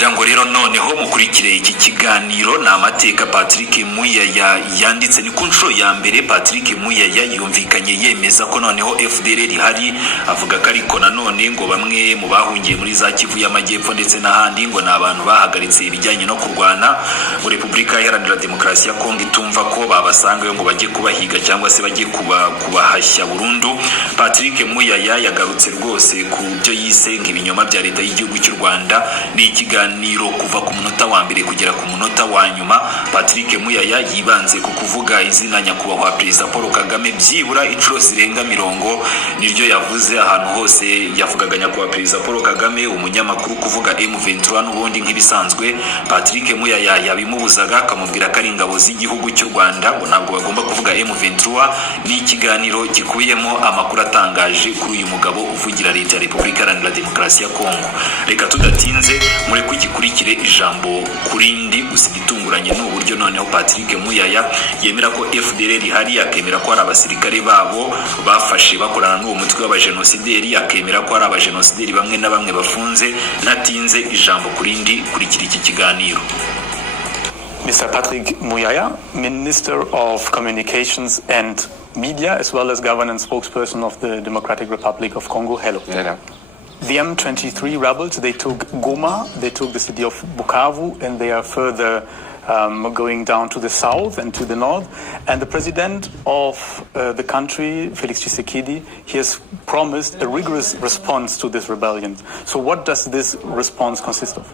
ndagira ngo rero noneho mukurikire iki kiganiro na amateka Patrick Muyaya yanditse. Ni ku nshuro ya mbere Patrick Muyaya yumvikanye yemeza ko noneho FDLR hari, avuga ko ariko nanone ngo bamwe mu bahungiye muri za Kivu y'Amajyepfo ndetse n'ahandi ngo n'abantu bahagaritse ibijyanye no kurwana mu Repubulika Iharanira Demokarasi ya Kongo, itumva ko babasangayo ngo bajye kubahiga cyangwa se bajye kubahashya burundu. Patrick Muyaya yagarutse rwose ku byo yise nk'ibinyoma bya leta y'igihugu cy'u Rwanda. Ni ikiganiro kuva ku munota wa mbere kugera ku munota wa nyuma. Patrick Muyaya yibanze ku kuvuga izina nyakubahwa Perezida Paul Kagame byibura inshuro zirenga 40. Niryo yavuze ahantu hose yavugaga nyakubahwa Perezida Paul Kagame. Umunyamakuru kuvuga M23 n'ubundi nk'ibisanzwe Patrick Muyaya yabimubuzaga, akamubwira ko ari ingabo z'igihugu cy'u Rwanda ngo ntabwo bagomba kuvuga M23. Ni ikiganiro gikubiyemo amakuru atangaje kuri uyu mugabo uvugira leta ya Repubulika Iharanira Demokarasi ya Kongo. Reka tudatinze muri kugikurikire ijambo kurindi. Gusa igitunguranye ni uburyo noneho Patrick Muyaya yemera ko FDLR hari, akemera ko ari abasirikare babo bafashe bakorana n'uwo mutwe w'abajenosideri, akemera ko ari abajenosideri bamwe na bamwe bafunze. Natinze ijambo kurindi, kurikira iki kiganiro. Mr. Patrick Muyaya, Minister of Communications and Media, as well as governance spokesperson of the Democratic Republic of Congo. Hello. Hello. The M23 rebels, they took Goma, they took the city of Bukavu, and they are further going down to the south and to the north. And the president of the country, Felix Tshisekedi, he has promised a rigorous response to this rebellion. So what does this response consist of?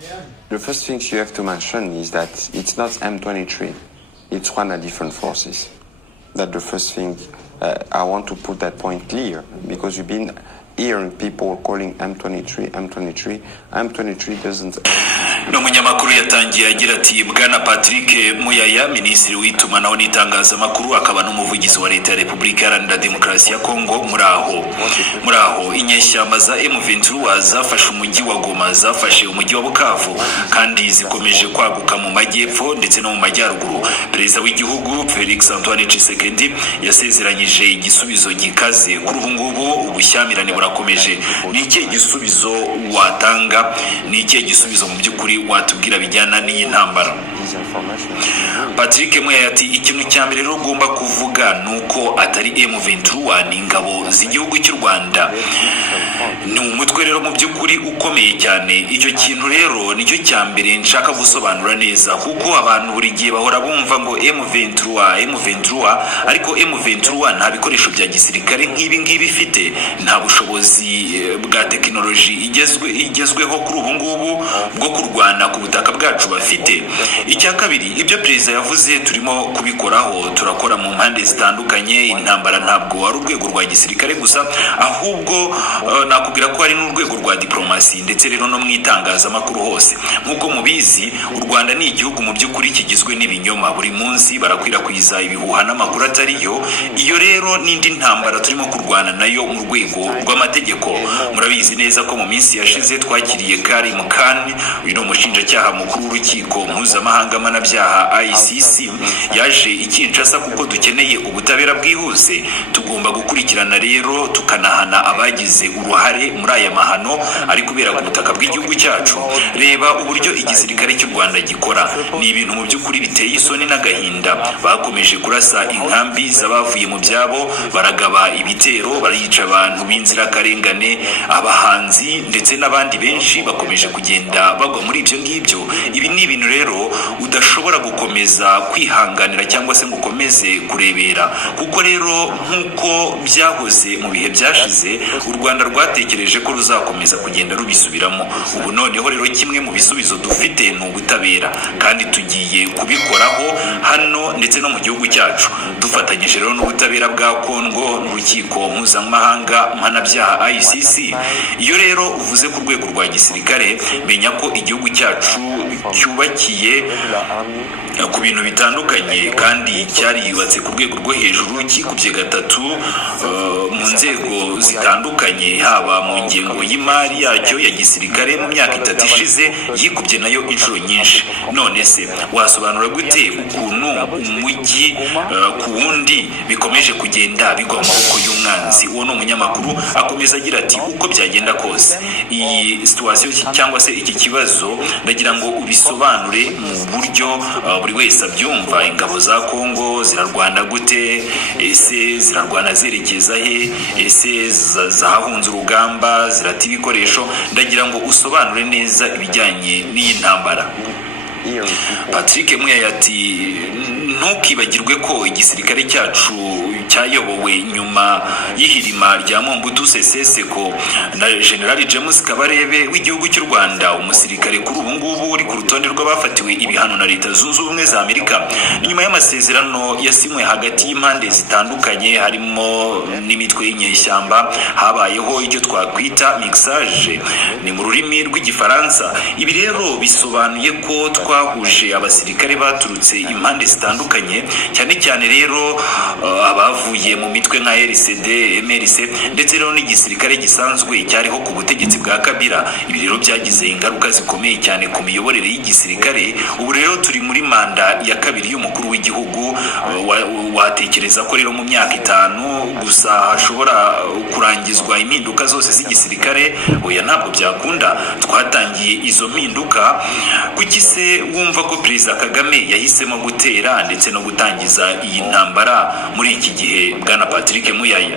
The first thing you have to mention is that it's not M23. It's Rwanda different forces. That's the first thing. I want to put that point clear, because you've been hearing people calling M23. M23 doesn't. No munyamakuru yatangiye agira ati bwana Patrick Muyaya, minisitiri w'itumanaho n'itangazamakuru akaba n'umuvugizi wa leta ya Repubulika Iharanira Demokarasi ya Kongo, muraho inyeshyamba za M23 zafashe umujyi wa Goma, zafashe umujyi wa Bukavu, kandi zikomeje kwaguka mu majyepfo ndetse no mu majyaruguru. Perezida w'igihugu Felix Antoine Tshisekedi yasezeranyije igisubizo gikaze. Kuri ubu ngubu ubushyamirane burakomeje. Ni iki gisubizo watanga? Ni iki gisubizo mu by'ukuri watubwira bijyana n'iyi ntambara? Patrick Muyaya ati ikintu cya mbere rero ugomba kuvuga nuko atari M23, ni ingabo z'igihugu cy'u Rwanda. Ni umutwe rero mu by'ukuri ukomeye cyane. Icyo kintu rero nicyo cya mbere nshaka gusobanura neza, kuko abantu buri gihe bahora bumva ngo M23, ariko M23 nta bikoresho bya gisirikare nk'ibi ngibi ifite, nta bushobozi bwa tekinoloji igezweho kuri ubu ngubu bwo kurwana ku butaka bwacu bafite. Icya kabiri, ibyo perezida yavuze turimo kubikoraho, turakora mu mpande zitandukanye. Intambara ntabwo ari urwego rwa gisirikare gusa, ahubwo nakubwira ko ari n'urwego rwa diplomasi ndetse rero no mu itangazamakuru hose. Nk'uko mubizi, u Rwanda ni igihugu mu by'ukuri kigizwe n'ibinyoma. Buri munsi barakwirakwiza ibihuha n'amakuru atariyo. Iyo rero n'indi ntambara turimo kurwana nayo mu rwego rw'amategeko. Murabizi neza ko mu minsi yashize twakiriye Karim Khan, uyu ni umushinjacyaha mukuru w'urukiko mpuzamahanga mpanabyaha ICC, yaje i Kinshasa kuko dukeneye ubutabera bwihuse. Tugomba gukurikirana rero tukanahana abagize uruhare muri aya mahano ari kubera ku butaka bw'igihugu cyacu. Reba uburyo igisirikare cy'u Rwanda gikora, ni ibintu mu by'ukuri biteye isoni n'agahinda. Bakomeje kurasa inkambi z'abavuye mu byabo, baragaba ibitero, barica abantu b'inzirakarengane, abahanzi ndetse n'abandi benshi bakomeje kugenda bagwa muri ibyo ngibyo. Ibi ni ibintu rero udashobora gukomeza kwihanganira cyangwa se ngo ukomeze kurebera, kuko rero nk'uko byahoze mu bihe byashize, u Rwanda rwatekereje ko ruzakomeza kugenda rubisubiramo. Ubu noneho rero kimwe mu bisubizo dufite ni ubutabera, kandi tugiye kubikoraho hano ndetse no mu gihugu cyacu, dufatanyije rero n'ubutabera bwa Kongo n'urukiko mpuzamahanga mpanabyaha ICC. Iyo rero uvuze ku rwego rwa gisirikare, menya ko igihugu cyacu cyubakiye ku bintu bitandukanye kandi cyariyubatse ku rwego rwo hejuru, kikubye gatatu mu nzego zitandukanye, haba mu ngengo y'imari yacyo ya gisirikare mu myaka 3 ishize yikubye nayo inshuro nyinshi. None se wasobanura gute ukuntu umujyi ku wundi bikomeje kugenda bigwa mu maboko y'umwanzi? Uwo ni umunyamakuru akomeza agira ati uko byagenda kose iyi situation cyangwa se iki kibazo ndagira ngo ubisobanure mu buryo buri wese abyumva. Ingabo za Kongo zirarwana gute? Ese zirarwana zerekeza he? Ese zahunze urugamba? Zirata ibikoresho? Ndagira ngo usobanure neza ibijyanye n'iyi ntambara. Patrick Muyaya ati ntukibagirwe ko igisirikare cyacu cyayobowe nyuma y'ihirima rya Mobutu Sese Seko na General James Kabarebe w'igihugu cy'u Rwanda, umusirikare kuri ubu ngubu uri ku rutonde rw'abafatiwe ibihano na Leta Zunze Ubumwe za Amerika nyuma y'amasezerano yasinywe hagati y'impande zitandukanye harimo n'imitwe y'inyeshyamba. Habayeho icyo twakwita mixage, ni mu rurimi rw'igifaransa. Ibi rero bisobanuye ko twahuje abasirikare baturutse impande zitandukanye, cyane cyane rero abavuye mu mitwe nka RCD, MRC ndetse rero n'igisirikare gisanzwe cyariho ku butegetsi bwa Kabila. Ibi rero byagize ingaruka zikomeye cyane ku miyoborere y'igisirikare. Ubu rero turi muri manda ya kabiri y'umukuru w'igihugu. Watekereza ko rero mu myaka 5 gusa hashobora kurangizwa impinduka zose z'igisirikare? Oya, ntabwo byakunda. Twatangiye izo mpinduka. Kuki se wumva ko Perezida Kagame yahisemo gutera ndetse no gutangiza iyi ntambara muri iki gihe? Bwana Patrick Muyaya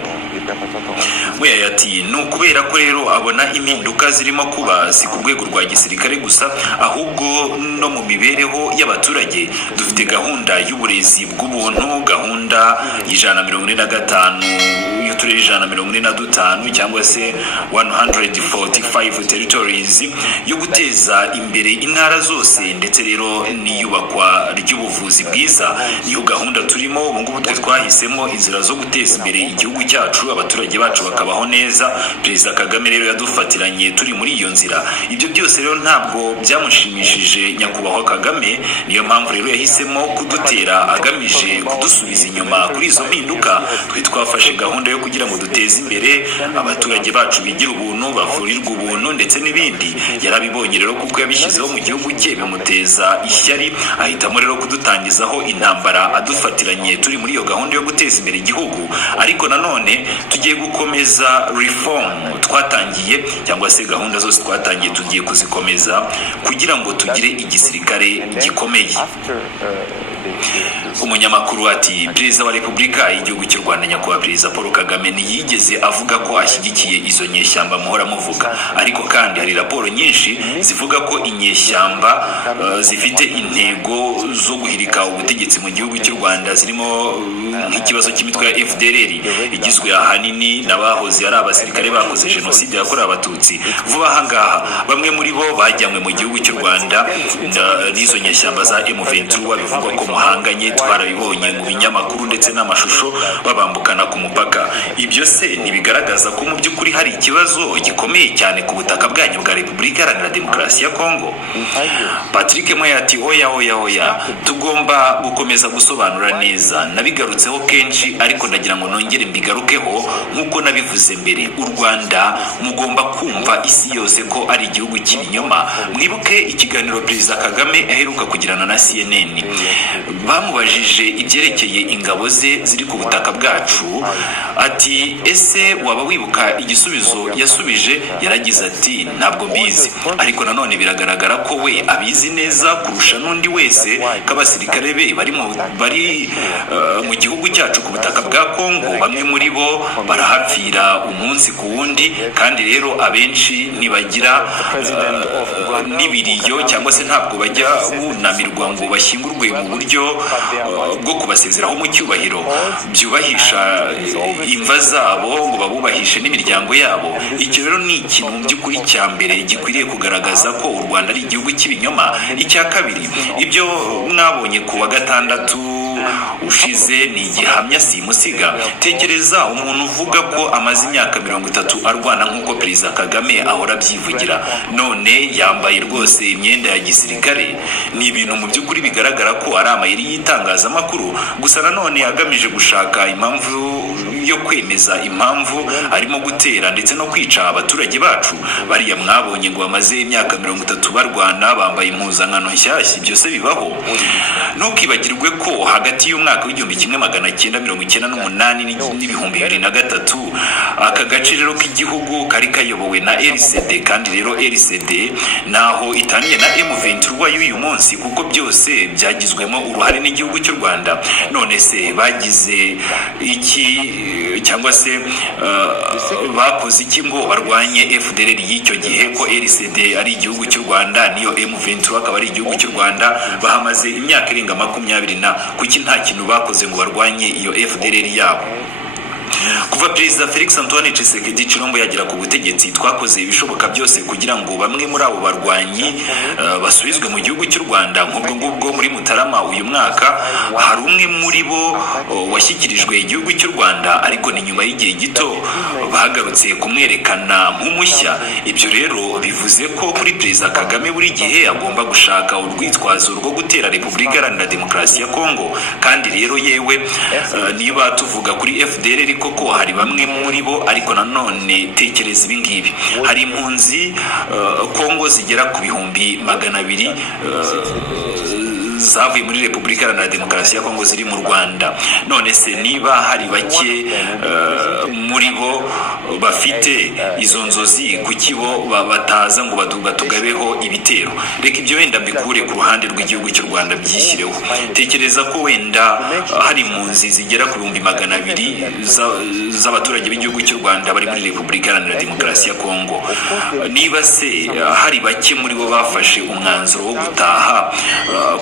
ati ni ukubera ko rero abona impinduka zirimo kuba si ku rwego rwa gisirikare gusa, ahubwo no mu mibereho y'abaturage. Dufite gahunda y'uburezi bw'ubuntu, gahunda y'145 y'uturere 145 cyangwa se 145 territories yo guteza imbere intara zose, ndetse rero n'iyubakwa ry'ubuvuzi bwiza. Niyo gahunda turimo ubu ngubu. Twahisemo inzira zo guteza imbere igihugu cyacu, abaturage bacu bakabaho neza. Perezida Kagame rero yadufatiranye turi muri iyo nzira. Ibyo byose rero ntabwo byamushimishije nyakubahwa Kagame, niyo mpamvu rero yahisemo kudutera agamije kudusubiza inyuma kuri izo mpinduka. Twafashe gahunda yo kugira ngo duteze imbere abaturage bacu, bigira ubuntu, bavurirwa ubuntu ndetse n'ibindi. Yarabibonye rero kuko yabishyizeho mu gihugu cye bimuteza ishyari, ahitamo rero kudutangizaho intambara adufatiranye turi muri iyo gahunda yo guteza imbere igihugu. Ariko nanone tugiye gukomeza reform twatangiye, cyangwa se gahunda zose twatangiye tugiye kuzikomeza kugira ngo tugire igisirikare gikomeye. Umunyamakuru ati Perezida wa Repubulika y'igihugu cy'u Rwanda nyakubahwa Perezida Paul Kagame ntiyigeze avuga ko ashyigikiye izo nyeshyamba muhora muvuga, ariko kandi hari raporo nyinshi zivuga ko inyeshyamba zifite intego zo guhirika ubutegetsi mu gihugu cy'u Rwanda, zirimo nk'ikibazo cy'imitwe ya FDLR igizwe ahanini n'abahoze ari abasirikare bakoze jenoside yakorewe abatutsi. Vuba aha ngaha bamwe muri bo bajyanywe mu gihugu cy'u Rwanda n'izo nyeshyamba za M23 bivugwa ko muhanganye. Twarabibonye mu binyamakuru ndetse n'amashusho babambukana ku mupaka. Ibyo se ntibigaragaza ko mu by'ukuri hari ikibazo gikomeye cyane ku butaka bwanyu bwa Repubulika Iharanira Demokarasi ya Kongo? Patrick Muyaya ati oya, tugomba gukomeza gusobanura neza. Nabigarutseho kenshi ariko ndagira ngo nongere mbigarukeho nk'uko nabivuze mbere. U Rwanda mugomba kumva isi yose ko ari igihugu cy'ibinyoma. Mwibuke ikiganiro Perezida Kagame aheruka kugirana na CNN. Bamubajije ibyerekeye ingabo ze ziri ku butaka bwacu, ati ese waba wibuka igisubizo yasubije? Yaragize ati ntabwo mbizi, ariko nanone biragaragara ko we abizi neza kurusha n'undi wese ko abasirikare be bari mu gihugu cyacu ku butaka bwa Kongo. Bamwe muri bo barahapfira umunsi ku wundi, kandi rero abenshi ntibagira n'ibiriyo cyangwa se ntabwo bajya bunamirwa ngo bashyingurwe mu buryo bwo kubasezeraho mu cyubahiro byubahisha imva zabo, ngo babubahishe n'imiryango yabo. Icyo rero ni ikintu mu by'ukuri cya mbere gikwiriye kugaragaza ko u Rwanda ari igihugu cy'ibinyoma. Icya kabiri, ibyo mwabonye ku wa gatandatu ushize ni igihamya simusiga. Tekereza umuntu uvuga ko amaze imyaka 30 arwana nk'uko Perezida Kagame ahora abyivugira, none yambaye rwose imyenda ya gisirikare. Ni ibintu mu by'ukuri bigaragara ko ari amayeri y'itangazamakuru, gusa nanone agamije gushaka impamvu yo kwemeza impamvu arimo gutera ndetse no kwica abaturage bacu. Bariya mwabonye ngo bamaze imyaka 30 barwana bambaye impuzankano nshyashya, byose bibaho. Ntukibagirwe ko hagati y'umwaka w'1998 n'ibihumbi 2003 aka gace rero k'igihugu kari kayobowe na RCD, kandi rero RCD naho itaniye na M23 y'uyu munsi, kuko byose byagizwemo uruhare n'igihugu cy'u Rwanda. None se bagize iki cyangwa se bakoze iki ngo barwanye FDLR y'icyo gihe, ko RCD ari igihugu cy'u Rwanda niyo M23 akaba ari igihugu cy'u Rwanda? Bahamaze imyaka irenga 20 kuki nta kintu bakoze ngo barwanye iyo FDLR yabo? Kuva Perezida Felix Antoine Tshisekedi Tshilombo yagera ku butegetsi, twakoze ibishoboka byose kugira ngo bamwe muri abo barwanyi basubizwe mu gihugu cy'u Rwanda. Nk'ubwo ngubwo muri Mutarama uyu mwaka hari umwe muri bo washyikirijwe igihugu cy'u Rwanda, ariko ni nyuma y'igihe gito bagarutse kumwerekana nk'umushya. Ibyo rero bivuze ko kuri Perezida Kagame buri gihe agomba gushaka urwitwazo rwo gutera Repubulika Iharanira Demokarasi ya Kongo. Kandi rero yewe niba tuvuga kuri FDLR koko hari bamwe muri bo, ariko nanone tekereza ibi ngibi: hari impunzi Kongo zigera ku bihumbi 200 zavuye muri Repubulika Iharanira Demokarasi ya Kongo ziri mu Rwanda. None se niba hari bake muri bo bafite izo nzozi, kuki bo bataza ngo batugabeho ibitero? Reka ibyo wenda mbikure ku ruhande rw'igihugu cy'u Rwanda byishyireho. Tekereza ko wenda hari impunzi zigera ku bihumbi 200 z'abaturage b'igihugu cy'u Rwanda bari muri Repubulika Iharanira Demokarasi ya Kongo. Niba se hari bake muri bo bafashe umwanzuro wo gutaha,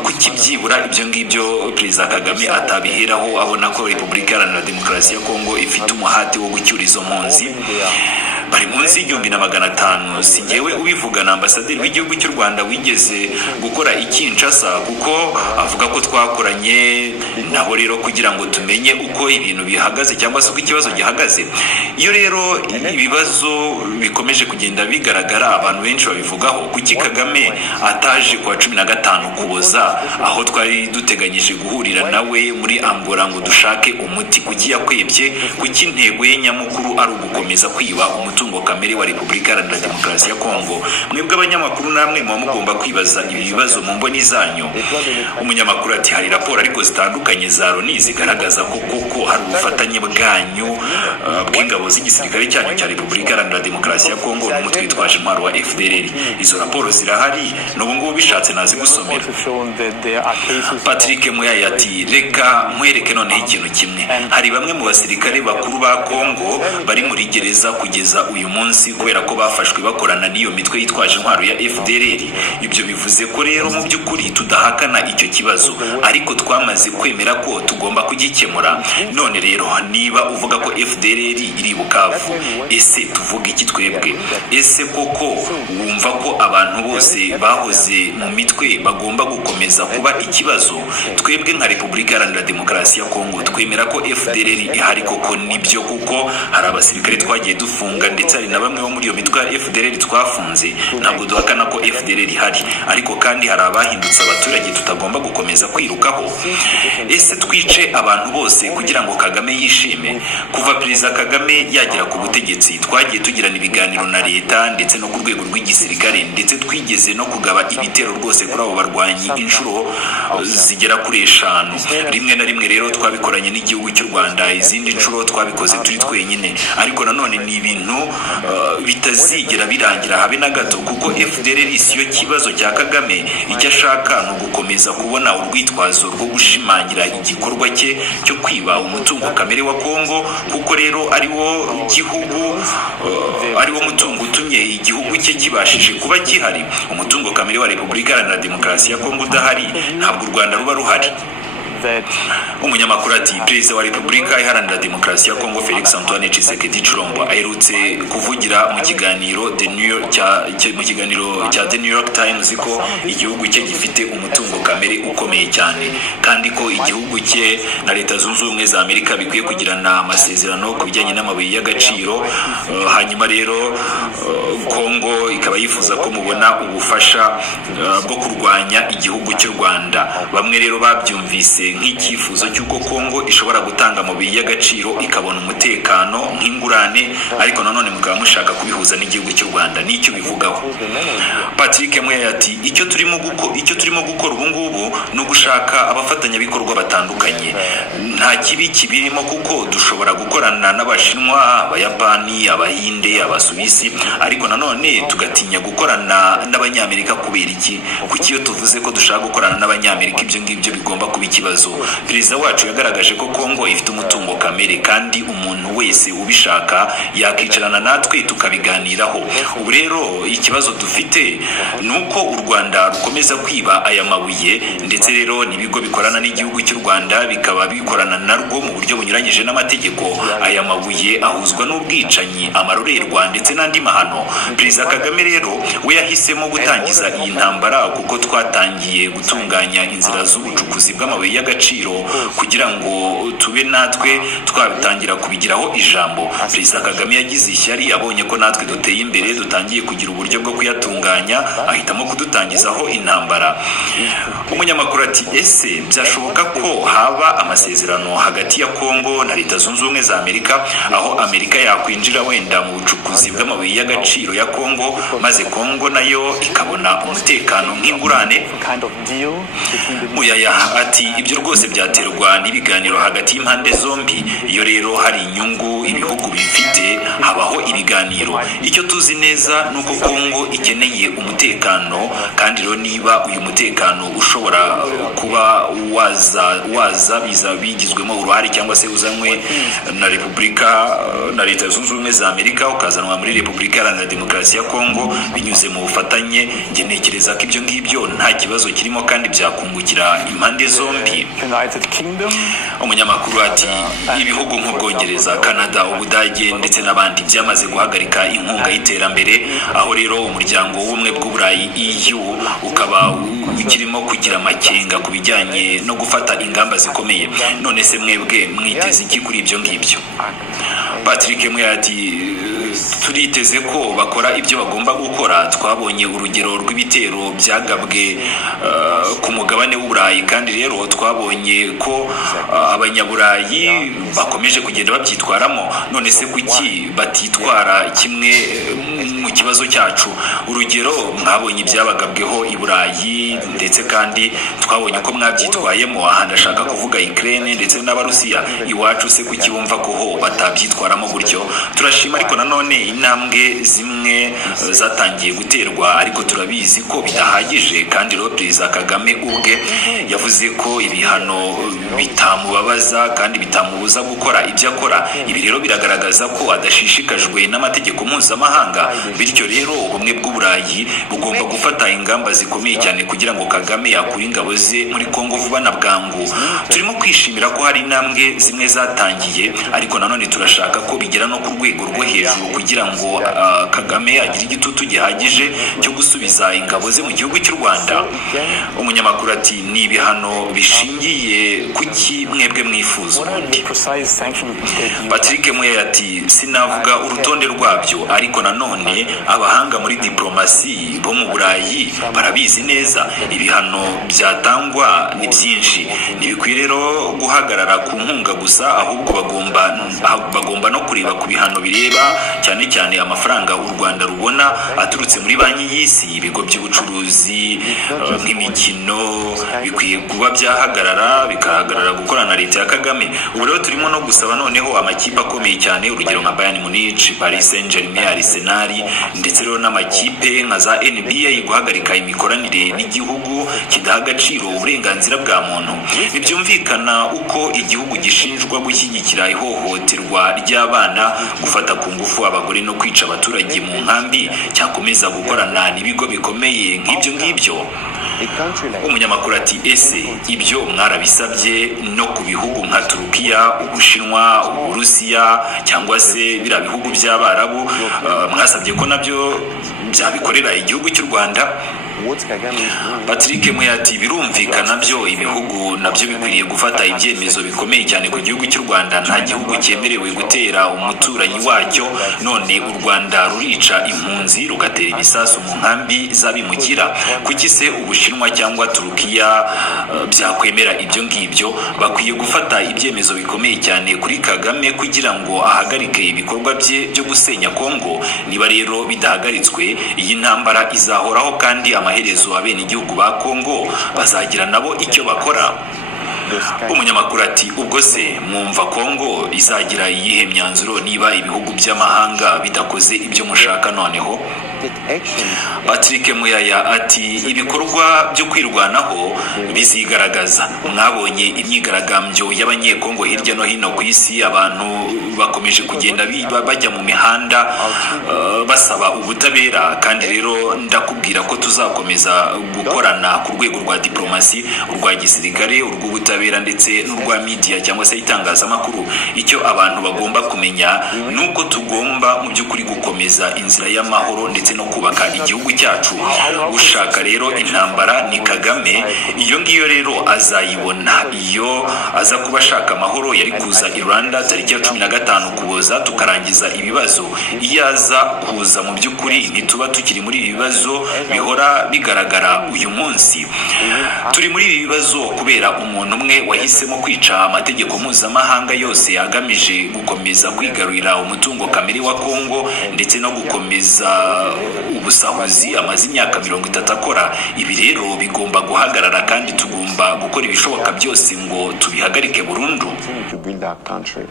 kuki byibura ibyo ngibyo Perezida Kagame atabiheraho abona ko Repubulika Iharanira Demokarasi ya Kongo ifite umuhati wo gucyura izo mpunzi? Bari munsi y'1500. Si njyewe ubivuga, na ambasaderi w'igihugu cy'u Rwanda wigeze gukora Kinshasa, kuko avuga ko twakoranye nabo rero kugira ngo tumenye uko ibintu bihagaze cyangwa se uko ikibazo gihagaze. Iyo rero ibibazo bikomeje kugenda bigaragara, abantu benshi babivugaho, kuki Kagame ataje kwa 15 Ukuboza aho twari duteganyije guhurira nawe muri Angola ngo dushake umuti? Kuki yakwebye? Kuki intego ye nyamukuru ari ugukomeza kwiba umutungo kamere wa Repubulika Iharanira Demokarasi ya Kongo? Mwebwe abanyamakuru namwe muba mugomba kwibaza ibi bibazo mu mboni zanyu. Umunyamakuru ati hari raporo ariko zitandukanye za Loni zigaragaza ko koko hari ubufatanye bwanyu bw'ingabo z'igisirikare cyanyu cya Repubulika Iharanira Demokarasi ya Kongo n'umutwe witwaje intwaro wa FDLR. Izo raporo zirahari, n'ubu ngubu bishatse nazigusomera. Patrick Muyaya ati reka nkwereke noneho ikintu kimwe: hari bamwe mu basirikare bakuru ba Kongo bari muri gereza kugeza uyu munsi kubera ko bafashwe bakorana n'iyo mitwe yitwaje intwaro ya FDLR. Ibyo bivuze ko rero mu by'ukuri tudahakana icyo kibazo, ariko twamaze kwemera ko tugomba kugikemura. None rero niba uvuga ko FDLR iri Bukavu, ese tuvuga iki twebwe? Ese koko wumva ko abantu bose bahoze mu mitwe bagomba gukomeza kuba ikibazo? Twebwe nka Repubulika Iharanira Demokarasi ya Kongo twemera ko FDLR ihari koko, nibyo, kuko hari abasirikare twagiye dufunga ndetse hari na bamwe bo muri iyo mitwe ya FDLR twafunze. Ntabwo duhakana ko FDLR ihari, ariko kandi hari abahindutse abaturage tutagomba gukomeza kwirukaho. Ese twice abantu bose kugira ngo Kagame yishime? Kuva Perezida Kagame yagera ku butegetsi twagiye tugirana ibiganiro na leta ndetse no ku rwego rw'igisirikare, ndetse twigeze no kugaba ibitero rwose kuri abo barwanyi inshuro zigera kuri 5. Rimwe na rimwe rero twabikoranye n'igihugu cy'u Rwanda, izindi nshuro twabikoze turi twenyine. Ariko nanone ni ibintu bitazigera birangira habe na gato, kuko FDLR siyo kibazo cya Kagame. Icyo ashaka ni ugukomeza kubona urwitwazo rwo gushimangira igikorwa cye cyo kwiba umutungo kamere wa Kongo, kuko rero ari wo mutungo utumye igihugu cye kibashije kuba gihari. Umutungo kamere wa Repubulika Iharanira Demokarasi ya Kongo udahari, ntabwo u Rwanda ruba ruhari. Umunyamakuru ati Perezida wa Repubulika Iharanira Demokarasi ya Kongo Felix Antoine Tshisekedi Tshilombo aherutse kuvugira mu kiganiro cya The New York Times ko igihugu cye gifite umutungo kamere ukomeye cyane, kandi ko igihugu cye na Leta Zunze Ubumwe za Amerika bikwiye kugirana amasezerano ku bijyanye n'amabuye y'agaciro. Hanyuma rero Kongo ikaba yifuza ko mubona ubufasha bwo kurwanya igihugu cy'u Rwanda. Bamwe rero babyumvise nk'icyifuzo cy'uko Kongo ishobora gutanga amabuye y'agaciro ikabona umutekano nk'ingurane, ariko nanone mukaba mushaka kubihuza n'igihugu cy'u Rwanda. N'icyo bivugaho Patrick Mweya ati icyo turimo gukora ubu ngubu no gushaka abafatanyabikorwa batandukanye. Nta kibi kibirimo kuko dushobora gukorana n'Abashinwa, Abayapani, Abahinde, Abasuwisi, ariko nanone tugatinya gukorana n'Abanyamerika. Kubera iki? Kuki iyo tuvuze ko dushaka gukorana n'Abanyamerika ibyo ngibyo bigomba kuba ikibazo? Perezida wacu yagaragaje ko Kongo ifite umutungo kamere kandi umuntu wese ubishaka yakicarana natwe tukabiganiraho. Ubu rero ikibazo dufite nuko u Rwanda rukomeza kwiba aya mabuye, ndetse rero n'ibigo bikorana n'igihugu cy'u Rwanda bikaba bikorana narwo mu buryo bunyuranyije n'amategeko. Aya mabuye ahuzwa n'ubwicanyi, amarorerwa ndetse n'andi mahano. Perezida Kagame rero we yahisemo gutangiza iyi ntambara kuko twatangiye gutunganya inzira z'ubucukuzi bw'amabuye y'agaciro kugira ngo tube natwe twabitangira kubigiraho ijambo. Perezida Kagame yagize ishyari, abonye ko natwe duteye imbere, dutangiye kugira uburyo bwo kuyatunganya, ahitamo kudutangizaho intambara. Umunyamakuru ati ese byashoboka ko haba amasezerano hagati ya Kongo na Leta Zunze Ubumwe za Amerika, aho Amerika yakwinjira wenda mu bucukuzi bw'amabuye y'agaciro ya Kongo, maze Kongo nayo ikabona umutekano nk'ingurane? Muyaya ati ibyo rwose byaterwa n'ibiganiro hagati y'impande zombi. Iyo rero hari inyungu ibihugu bifite, habaho ibiganiro. Icyo tuzi neza nuko Kongo ikeneye umutekano, kandi rero niba uyu mutekano ushobora kuba waza biza bigizwemo uruhare cyangwa se uzanwe na Repubulika na Leta Zunze Ubumwe za Amerika, ukazanwa muri Repubulika Iharanira Demokarasi ya Kongo binyuze mu bufatanye, njye ntekereza ko ibyo ngibyo nta kibazo kirimo kandi byakungukira impande zombi. Umunyamakuru ati ibihugu nk'Ubwongereza, Canada, Ubudage ndetse n'abandi byamaze guhagarika inkunga y'iterambere, aho rero umuryango w'ubumwe bw'Uburayi EU ukaba ukirimo kugira amakenga ku bijyanye no gufata ingamba zikomeye. None se mwebwe mwiteze iki kuri ibyo ngibyo? Patrick Mweya ati turiteze ko bakora ibyo bagomba gukora. Twabonye urugero rw'ibitero byagabwe ku mugabane w'Uburayi, kandi rero twabonye ko Abanyaburayi bakomeje kugenda babyitwaramo. None se kuki batitwara kimwe mu kibazo cyacu? Urugero mwabonye ibyabagabweho i Burayi, ndetse kandi twabonye ko mwabyitwayemo. Aha ndashaka kuvuga Ukraine ndetse n'Abarusiya. Iwacu se kuki wumva ko ho batabyitwaramo gutyo? Turashima ariko nanone intambwe zimwe zatangiye guterwa, ariko turabizi ko bidahagije. Kandi rero Perezida Kagame ubwe yavuze ko ibihano bitamubabaza kandi bitamubuza gukora ibyo akora. Ibi rero biragaragaza ko adashishikajwe n'amategeko mpuzamahanga. Bityo rero ubumwe bw'Uburayi bugomba gufata ingamba zikomeye cyane kugira ngo Kagame yakure ingabo ze muri Kongo vuba na bwangu. Turimo kwishimira ko hari intambwe zimwe zatangiye, ariko nanone turashaka ko bigera no ku rwego rwo hejuru kugira ngo Kagame agire igitutu gihagije cyo gusubiza ingabo ze mu gihugu cy'u Rwanda. Umunyamakuru ati ni ibihano bishingiye kuki mwebwe mwifuza ubundi? Patrick Mweya ati sinavuga urutonde rwabyo, ariko nanone abahanga muri diplomasi bo mu Burayi barabizi neza. Ibihano byatangwa ni byinshi, ntibikwiye rero guhagarara ku nkunga gusa, ahubwo bagomba no kureba ku bihano bireba cyane cyane amafaranga u Rwanda rubona aturutse muri banki y'isi, ibigo by'ubucuruzi nk'imikino. Bikwiye kuba byahagarara, bikahagarara gukorana na Leta ya Kagame. Ubu rero turimo no gusaba noneho amakipe akomeye cyane, urugero nka Bayern Munich, Paris Saint-Germain, Arsenal ndetse rero n'amakipe nka za NBA guhagarika imikoranire n'igihugu kidaha agaciro uburenganzira bwa muntu. Ntibyumvikana uko igihugu gishinjwa gushyigikira ihohoterwa ry'abana, gufata ku ngufu abagore no kwica abaturage mu nkambi cyakomeza gukorana n'ibigo bikomeye nk'ibyo ngibyo. Umunyamakuru ati ese ibyo mwarabisabye no ku bihugu nka Turukiya, Ubushinwa, Uburusiya cyangwa se biriya bihugu by'Abarabu? Mwasabye ko nabyo byabikorera igihugu cy'u Rwanda? what Kagame is doing. Patrick Muyati, birumvikana byo ibihugu nabyo bikwiriye gufata ibyemezo bikomeye cyane ku gihugu cy'u Rwanda. Nta gihugu cyemerewe gutera umuturanyi wacyo, none u Rwanda rurica impunzi rugatera ibisasu mu nkambi z'abimukira. Kuki se Ubushinwa cyangwa Turukiya byakwemera ibyo ngibyo? Bakwiye gufata ibyemezo bikomeye cyane kuri Kagame kugira ngo ahagarike ibikorwa bye byo gusenya Kongo. Niba rero bidahagaritswe, iyi ntambara izahoraho kandi amaherezo abene igihugu ba Kongo bazagira nabo icyo bakora. Umunyamakuru ati, ubwo se mwumva Kongo izagira iyihe myanzuro niba ibihugu by'amahanga bidakoze ibyo mushaka noneho? Patrick Muyaya ati, ibikorwa byo kwirwanaho bizigaragaza. Mwabonye imyigaragambyo y'abanyekongo hirya no hino ku isi, abantu bakomeje kugenda bajya mu mihanda basaba ubutabera, kandi rero ndakubwira ko tuzakomeza gukorana ku rwego rwa diplomasi, urwa gisirikare, urw'ubutabera ndetse n'urwa media cyangwa se itangazamakuru. Icyo abantu bagomba kumenya nuko tugomba mu by'ukuri gukomeza inzira y'amahoro ndetse no kubaka igihugu cyacu. Ushaka rero intambara ni Kagame, iyo ngiyo rero azayibona. Iyo aza kuba ashaka amahoro yari kuza i Rwanda tariki ya 15 Ukuboza tukarangiza ibibazo. Iyo aza kuza mu by'ukuri ntituba tukiri muri ibi bibazo bihora bigaragara uyu munsi. Turi muri ibi bibazo kubera umuntu umwe wahisemo kwica amategeko mpuzamahanga yose agamije gukomeza kwigarurira umutungo kamere wa Kongo ndetse no gukomeza ubusahuzi amaze imyaka 30 akora. Ibi rero bigomba guhagarara kandi tugomba gukora ibishoboka byose ngo tubihagarike burundu. To build our country.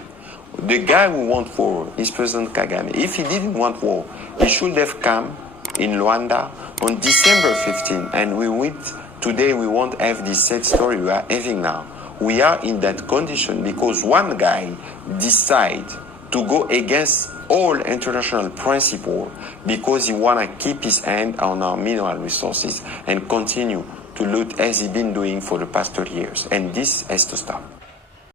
The guy who wants war is President Kagame. If he didn't want war, he should have come in Luanda on December 15, and today we won't have this sad story we are having now. We are in that condition because one guy decided to go against all international principle because he want to keep his hand on our mineral resources and continue to loot as he's been doing for the past 30 years. And this has to stop.